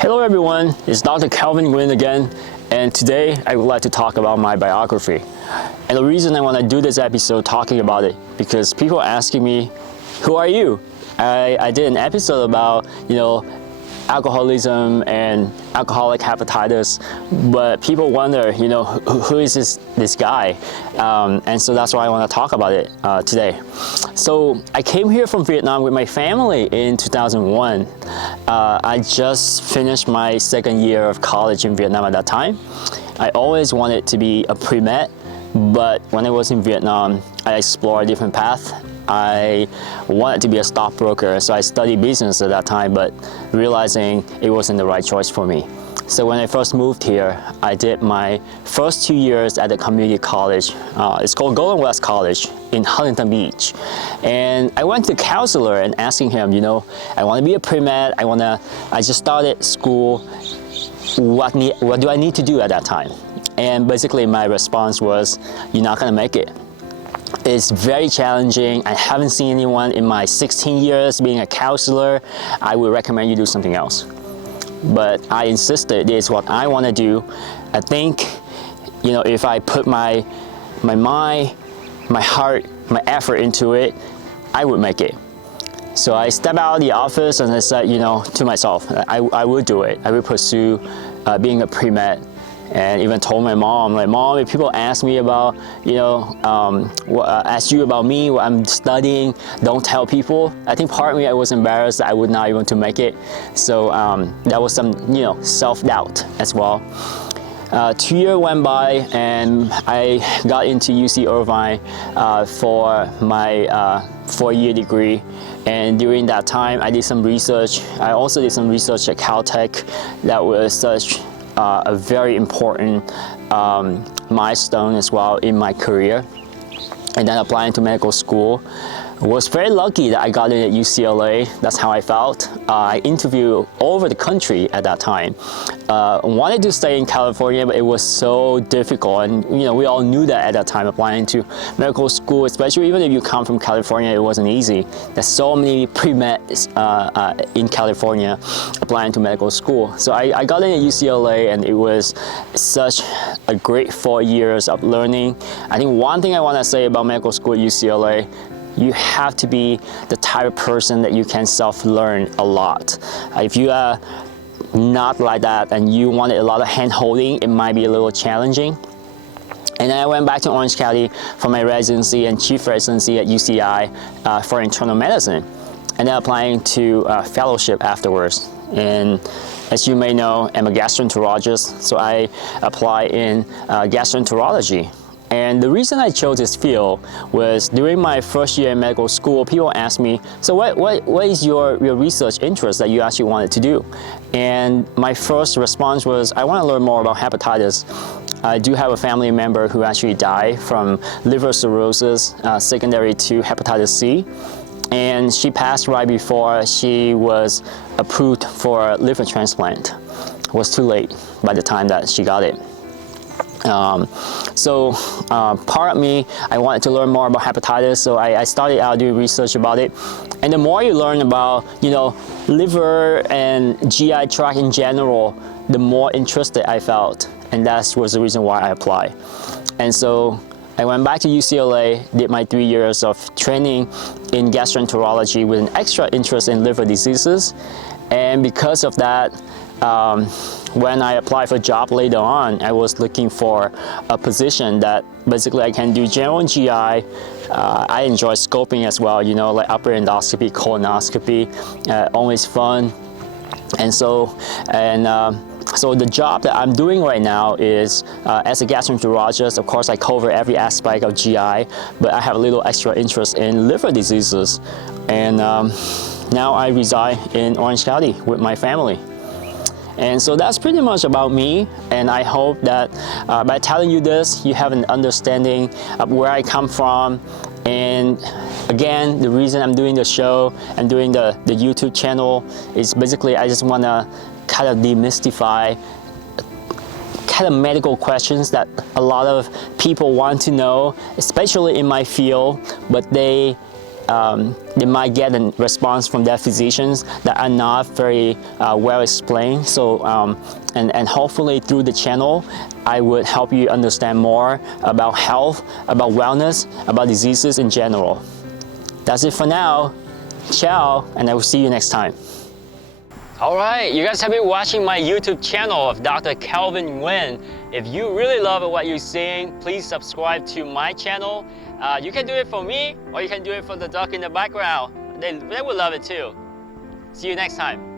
Hello everyone, it's Dr. Kelvin Nguyen again, and today I would like to talk about my biography. And the reason I want to do this episode talking about it, because people are asking me, who are you? I did an episode about, alcoholism and alcoholic hepatitis, but people wonder, who is this guy? And so that's why I want to talk about it today. So I came here from Vietnam with my family in 2001. I just finished my second year of college in Vietnam at that time. I always wanted to be a pre-med, but when I was in Vietnam, I explored a different path. I wanted to be a stockbroker, so I studied business at that time, but realizing it wasn't the right choice for me. So when I first moved here, I did my first 2 years at a community college. It's called Golden West College in Huntington Beach. And I went to the counselor and asking him, I want to be a pre-med, I just started school, what do I need to do at that time? And basically my response was, you're not going to make it. It's very challenging. I haven't seen anyone in my 16 years being a counselor. I would recommend you do something else. But I insisted this is what I want to do. I think, if I put my mind, my heart, my effort into it, I would make it. So I stepped out of the office and I said, to myself, I would do it. I would pursue being a pre-med. And even told my mom, Mom, if people ask me about, ask you about me, what I'm studying, don't tell people. I think part of me, I was embarrassed that I would not able to make it. So that was some, self-doubt as well. 2 years went by and I got into UC Irvine for my 4-year degree. And during that time, I did some research. I also did some research at Caltech that was such a very important milestone as well in my career. And then applying to medical school. I was very lucky that I got in at UCLA. That's how I felt. I interviewed all over the country at that time. Wanted to stay in California, but it was so difficult. And we all knew that at that time, applying to medical school, especially even if you come from California, it wasn't easy. There's so many pre-meds in California applying to medical school. So I got in at UCLA, and it was such a great 4 years of learning. I think one thing I want to say about medical school at UCLA, you have to be the type of person that you can self-learn a lot. If you are not like that and you wanted a lot of hand-holding, it might be a little challenging. And then I went back to Orange County for my residency and chief residency at UCI for internal medicine, and then applying to fellowship afterwards. And as you may know, I'm a gastroenterologist, so I apply in gastroenterology. And the reason I chose this field was during my first year in medical school, people asked me, so what is your research interest that you actually wanted to do? And my first response was, I want to learn more about hepatitis. I do have a family member who actually died from liver cirrhosis secondary to hepatitis C. And she passed right before she was approved for a liver transplant. It was too late by the time that she got it. Part of me, I wanted to learn more about hepatitis, so I started out doing research about it. And the more you learn about, liver and GI tract in general, the more interested I felt. And that was the reason why I applied. And so I went back to UCLA, did my 3 years of training in gastroenterology with an extra interest in liver diseases. And because of that, when I applied for a job later on, I was looking for a position that basically I can do general GI. I enjoy scoping as well, like upper endoscopy, colonoscopy, always fun. And so the job that I'm doing right now is as a gastroenterologist. Of course, I cover every aspect of GI, but I have a little extra interest in liver diseases. And now I reside in Orange County with my family. And so that's pretty much about me, and I hope that by telling you this, you have an understanding of where I come from. And again, the reason I'm doing the show and doing the YouTube channel is basically I just want to kind of demystify kind of medical questions that a lot of people want to know, especially in my field, but they they might get a response from their physicians that are not very well explained. So, and hopefully through the channel, I would help you understand more about health, about wellness, about diseases in general. That's it for now. Ciao, and I will see you next time. All right, you guys have been watching my YouTube channel of Dr. Kelvin Nguyen. If you really love what you're seeing, please subscribe to my channel. You can do it for me, or you can do it for the duck in the background. They would love it too. See you next time.